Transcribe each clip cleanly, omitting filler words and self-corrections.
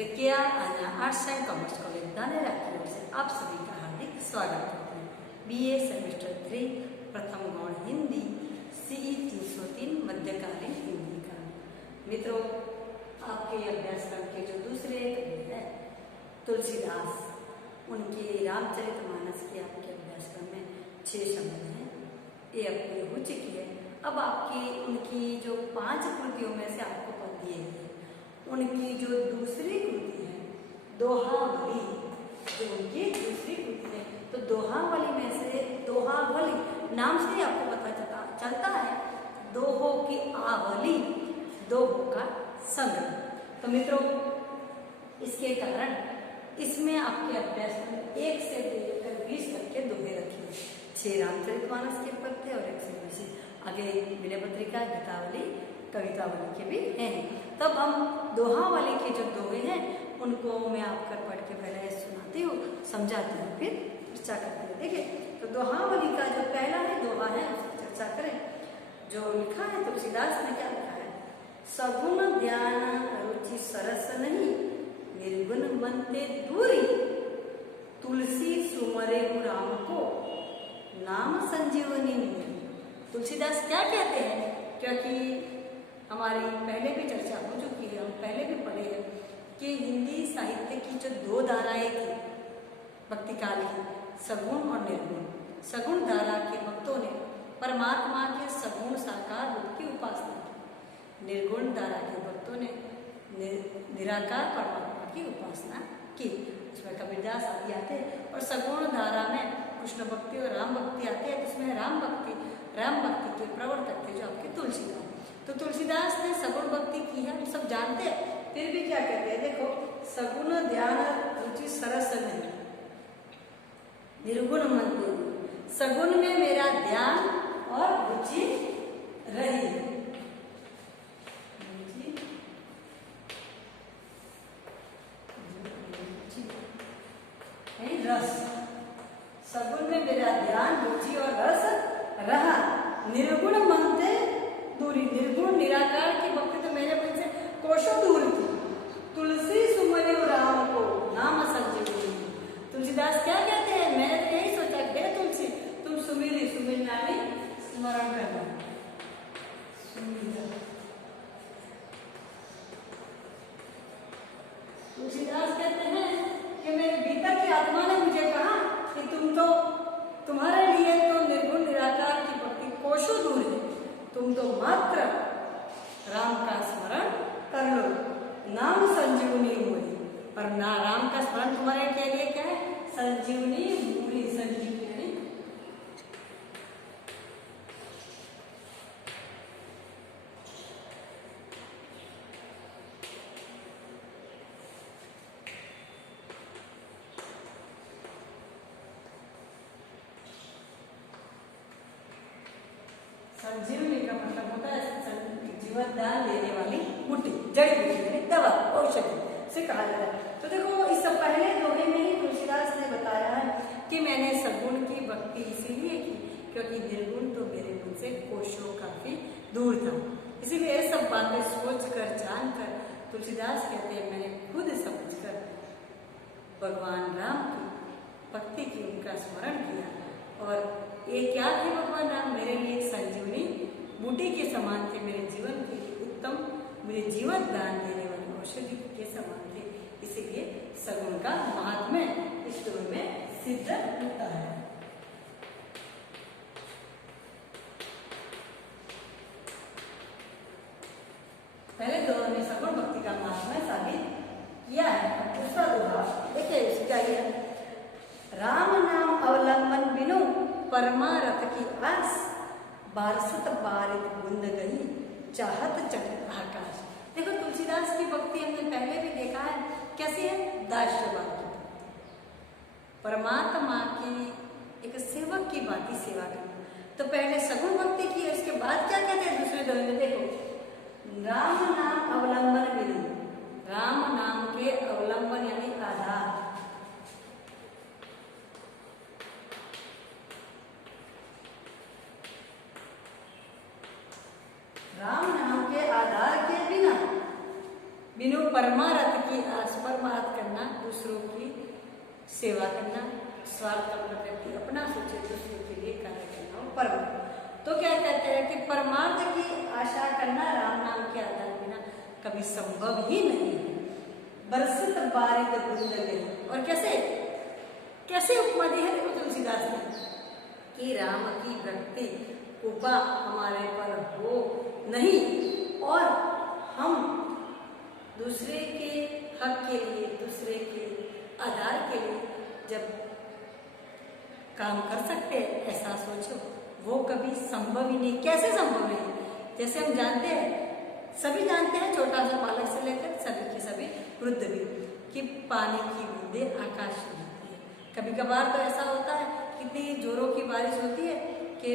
त्रिकिया Arya arts and commerce college Danera की ओर से आप सभी का हार्दिक स्वागत करते हैं। बीए सेमेस्टर 3 प्रथम गौण हिंदी CE 303 मध्यकालीन हिंदी का। मित्रों, आपके अभ्यासक्रम के जो दूसरे कवि है तुलसीदास, उनके रामचरितमानस के आपके अभ्यासक्रम में 6 शब्द हैं, ये अब पूरी हो चुकी है। अब आपकी उनकी जो 5 कृतियों में से आपको पद दिए गए, उनकी जो दूसरी कृति है दोहावली, जो उनकी दूसरी कृति है, तो दोहावली में से दोहावली नाम से ही आपको पता चलता है दोहों की आवली, दोहों का संग्रह। तो मित्रों, इसके कारण इसमें आपके अभ्यास में 1 से लेकर 20 तक के दोहे रखे, 6 रामचरितमानस के पद थे और 1 से 20 आगे विनय पत्रिका, गीतावली, कवितावली के भी हैं। तब हम दोहावली के जो दोहे हैं उनको मैं आपको पढ़ के पहले सुनाती हूँ, समझाती हूँ, फिर चर्चा करते हैं। देखिए, तो दोहावली का जो पहला है दोहा है उसकी चर्चा करें। जो लिखा है तुलसीदास ने, क्या लिखा है? सगुन ध्यान रुचि सरस नहीं, निर्गुण मनते दूरी, तुलसी सुमरे राम को, नाम संजीवनी मिली। तुलसीदास क्या कहते हैं? क्योंकि हमारी पहले भी चर्चा हो चुकी है, हम पहले भी पढ़े हैं कि हिंदी साहित्य की जो 2 धाराएं थी भक्ति काल की, सगुण और निर्गुण। सगुण धारा के भक्तों ने परमात्मा के सगुण साकार रूप की उपासना की, निर्गुण धारा के भक्तों ने निराकार परमात्मा की उपासना की। उसमें कबीरदास आदि आते हैं। और सगुण धारा में कृष्ण भक्ति और राम भक्ति आते हैं, जिसमें राम भक्ति के प्रवर्तक थे जो आपके तुलसीदास। तो तुलसीदास ने सगुण भक्ति की है, हम सब जानते हैं, फिर भी क्या कहते हैं? देखो, सगुण ध्यान रुचि सरस नहीं, निर्गुण मन दे, सगुन में मेरा ध्यान और रुचि रही, रस, सगुन में मेरा ध्यान रुचि और रस रहा, निर्गुण मन से दूरी, निर्गुण निराकार की भक्ति तो मेरे मन से कोशों दूर थी, तुलसी सुमरे राम को, नाम संजीवनी। तुलसीदास क्या कहते हैं? मैंने यही सोचा कि तुलसी तुम सुमिरी, सुमिरना में स्मरण करना, तुलसीदास कहते हैं कि मेरे भीतर की आत्मा ने मुझे कहा कि तुम्हारे लिए तो निर्गुण निराकार की भक्ति कोशों दूर है, तुम तो मात्र राम का स्मरण कर लो, नाम संजीवनी हुई। पर ना राम का स्मरण तुम्हारे के लिए क्या है? संजीवनी मूली, संजीवनी। संजीवनी का मतलब होता है जीवन दान देने वाली बूटी, जड़ी बूटी, दवा, औषधि से कहा जाता है। तो देखो, इस पहले दोहे में ही तुलसीदास ने बताया है कि मैंने सगुण की भक्ति इसीलिए की क्योंकि निर्गुण तो मेरे मन से कोशों काफी दूर था। इसीलिए ये सब बातें सोचकर जानकर तुलसीदास कहते हैं मैंने खुद समझकर भगवान राम की भक्ति की, उनका स्मरण किया। और ये क्या थे भगवान राम? मेरे लिए संजीवनी बूटी के समान थे, मेरे जीवन के उत्तम, मुझे जीवन दान देने वाली औषधि के समान थे। इसीलिए सगुण का महात्म्य इस दोहे में सिद्ध होता है। पहले दोहे में सगुण भक्ति का महात्म्य साबित किया है। दूसरा दोहा देखिए, इसका यह राम नाम अवलंबन बिनु परमारथ की आस, बारसत बारित बुंद गई, चाहत चढ़ आकाश। देखो, तुलसीदास की भक्ति हमने पहले भी देखा है, कैसी है? दास्यभाव की, परमात्मा की एक सेवक की बात सेवा करना। तो पहले सगुण भक्ति की, उसके बाद क्या कहते हैं दूसरे दोहे में? देखो, राम नाम अवलंबन बिनु, राम नाम के अवलंबन यानी आधार, राम नाम के आधार के बिना बिनु परमार्थ की आस, परमार्थ करना दूसरों की सेवा करना, स्वार्थ अपना व्यक्ति अपना सोचे दूसरों के लिए कार्य करना हो परम। तो क्या कहते हैं कि परमार्थ की आशा करना राम नाम के आधार बिना कभी संभव ही नहीं है। बरसत बारिश बूंद गई, और कैसे कैसे उपमा दी है देखो तुलसीदास ने कि राम की भक्ति कृपा हमारे पर हो नहीं, और हम दूसरे के हक के लिए, दूसरे के आधार के लिए जब काम कर सकते हैं, ऐसा सोचो वो कभी संभव ही नहीं। कैसे संभव नहीं? जैसे हम जानते हैं, सभी जानते हैं, छोटा सा बालक से लेकर सभी के सभी वृद्ध भी, कि पानी की बूंदे आकाश से गिरती है। कभी कभार तो ऐसा होता है, कितनी जोरों की बारिश होती है कि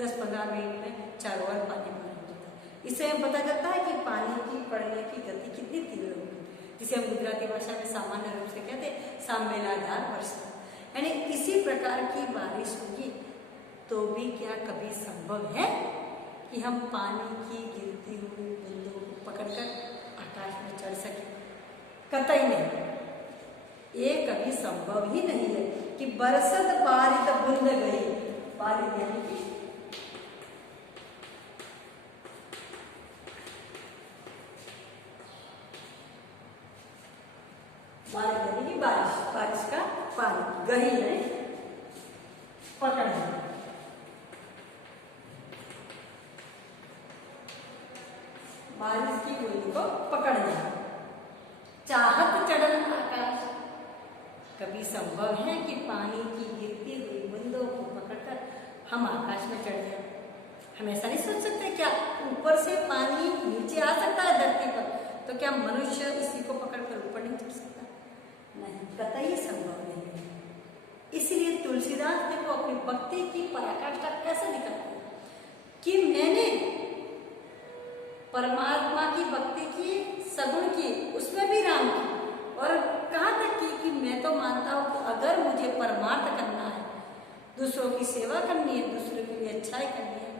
10-15 मिनट में चारों ओर पानी भर जाता है। इससे हमें पता चलता है कि पानी की पड़ने की गति कितनी तीव्र होगी, जिसे हम गुजराती भाषा में सामान्य रूप से कहते हैं सामेलाधार वर्षा। यानी इसी प्रकार की बारिश होगी तो भी क्या कभी संभव है कि हम पानी की गिरती हुई बूंदों को पकड़कर आकाश में चढ़ सके? कतई नहीं, ये कभी संभव ही नहीं है कि बरसत बारिश बूंद गई। बारिश यानी कि बारिश, बारिश का पानी, गही है पकड़ना। बारिश की बूंद को पकड़ना, चाहत चढ़न आकाश। कभी संभव है कि पानी की गिरती हुई बूंदों को पकड़कर हम आकाश में चढ़ जाएं? हम ऐसा नहीं सोच सकते क्या ऊपर से पानी नीचे आ सकता है धरती पर? तो क्या मनुष्य इसी को पकड़कर ऊपर नहीं चढ़ सकता? नहीं, कतई संभव नहीं है। इसलिए तुलसीदास देखो अपनी भक्ति की पराकाष्ठा कैसे दिखाते हैं कि मैंने परमात्मा की भक्ति की, सगुण की, उसमें भी राम की, और कहाँ तक की कि मैं तो मानता हूँ कि अगर मुझे परमार्थ करना है, दूसरों की सेवा करनी है, दूसरों के लिए अच्छाई करनी है,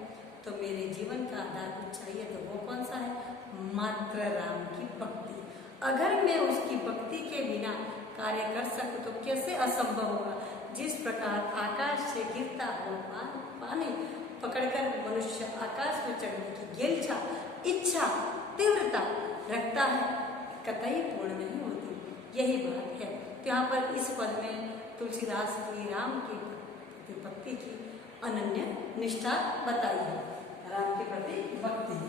तो मेरे जीवन का आधार कुछ चाहिए। तो वो कौन सा है? मात्र राम की भक्ति। अगर मैं उसकी भक्ति के बिना कार्य कर सकूं तो कैसे असंभव होगा? जिस प्रकार आकाश से गिरता हुआ पानी पकड़कर मनुष्य आकाश में चढ़ने की गेलछा, इच्छा, तीव्रता रखता है, कतई पूर्ण नहीं होती। यही बात है। तो यहाँ पर इस पद में तुलसीदास की राम की भक्ति की अनन्य निष्ठा बताई है, राम के प्रति भक्ति।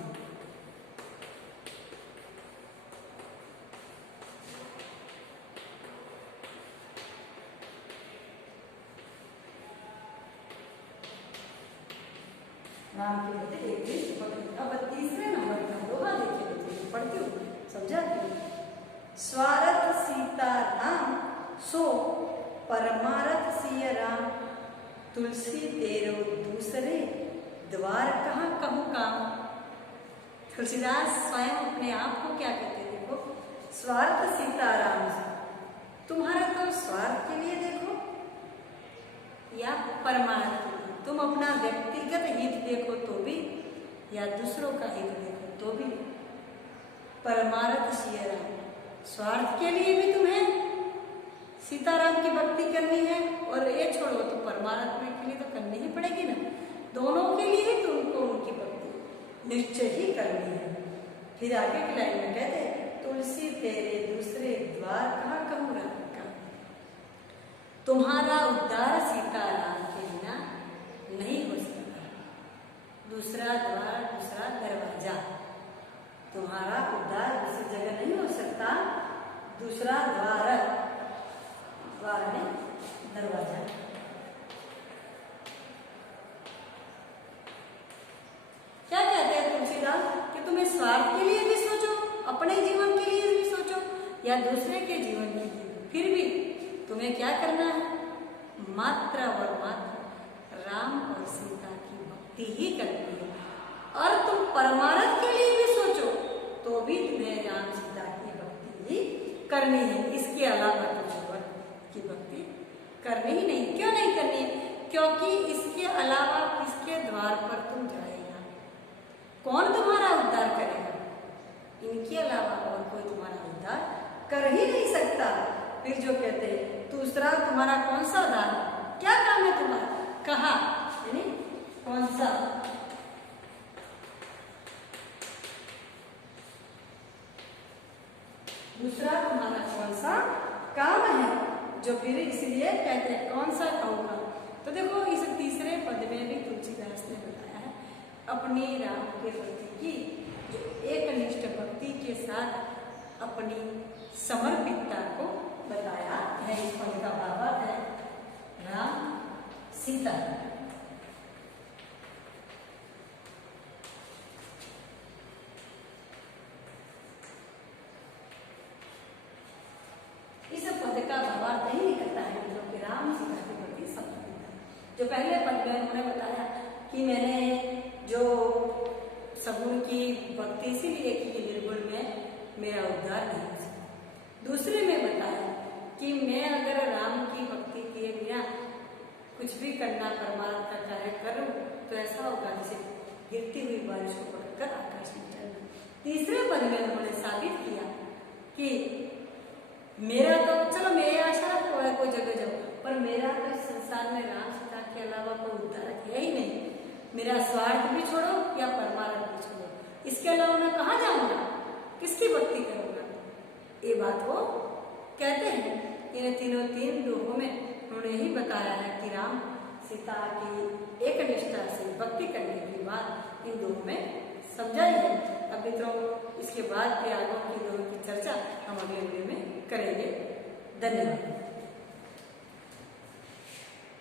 राम के प्रति एक अब तीसरे नंबर का दोहा देखिए, पढ़ती हूँ, समझाती हूँ। स्वार्थ सीता राम सो परमारथ सिय राम, तुलसी तेरो दूसरे द्वार कहाँ कहूँ काम। तुलसीदास स्वयं अपने आप को क्या कहते हैं? देखो, स्वार्थ सीता राम, तुम्हारा तो स्वार्थ के लिए देखो या परमार्थ के लिए, तुम अपना व्यक्तिगत हित देखो तो भी, या दूसरों का हित देखो तो भी। परमार्थ सिय राम, स्वार्थ के लिए भी तुम्हें सीताराम की भक्ति करनी है, और ये छोड़ो तो परमार्थ में के लिए तो करनी ही पड़ेगी ना। दोनों के लिए ही तुमको उनकी भक्ति निश्चय ही करनी है। फिर आगे की लाइन में कहते हैं, तुलसी तेरे दूसरे द्वार कहाँ कहूँ राम का। तुम्हारा उद्धार सीताराम के बिना नहीं हो सकता। दूसरा द्वार, दूसरा दरवाजा, तुम्हारा उद्धार दूसरी जगह नहीं हो सकता। दूसरा द्वार, द्वार में दरवाजा। क्या कहते हैं तुलसीदास कि तुम्हें स्वार्थ के लिए भी सोचो, अपने जीवन के लिए भी सोचो, या दूसरे के जीवन के लिए, फिर भी तुम्हें क्या करना है? मात्र और मात्र राम और सीता की भक्ति ही करनी है। और तुम परमार्थ के लिए भी सोचो तो भी तुम्हें राम सीता की भक्ति ही करनी है। इसके अलावा कुछ और की भक्ति करनी ही नहीं। क्यों नहीं करनी है? क्योंकि इसके अलावा किसके द्वार पर तुम जाएगा? कौन तुम्हारा उद्धार करेगा? इनके अलावा और कोई तुम्हारा कर ही नहीं सकता। फिर जो कहते दूसरा तुम्हारा कौन सा उदाहरण, क्या काम है तुम्हारा, कहा यानी कौन सा, दूसरा तुम्हारा कौन सा काम है, जो फिर इसलिए कहते हैं कौन सा कहूँगा। तो देखो इस तीसरे पद में भी तुलसीदास ने बताया है अपनी राम के प्रति की जो एकनिष्ठ भक्ति के साथ अपनी समर्पितता को बताया है। इस पद का भावार्थ है राम सीता। इस पद का भावार्थ नहीं निकलता है जो कि राम सीता के प्रति समर्पित। जो पहले पद में उन्होंने बताया कि मैंने जो सगुण की भक्ति इसीलिए की निर्गुण में मेरा उद्धार नहीं हो सकता। दूसरे में बताया कि मैं अगर राम की भक्ति किए बिना कुछ भी करना परमार्थ का कार्य करूं तो ऐसा होगा जैसे गिरती हुई बारिश को पकड़कर आकाश में चलना। तीसरे पद में उन्होंने साबित किया कि मेरा तो चलो मेरी आशा रखो है कोई जगह जाओ, पर मेरा तो इस संसार में राम सीता के अलावा कोई उद्धारक है ही नहीं। मेरा स्वार्थ भी छोड़ो या परमार्थ भी छोड़ो, इसके अलावा मैं कहाँ जाऊंगा, किसकी भक्ति करूंगा। ये बात वो कहते हैं। इन तीन लोगों में उन्होंने ही बताया है कि राम सीता की एक निष्ठा से भक्ति करने की बात इन दोनों में समझाई है। अब मित्रों इसके बाद के आगों की दोनों की चर्चा हम अगले वीडियो में करेंगे। धन्यवाद।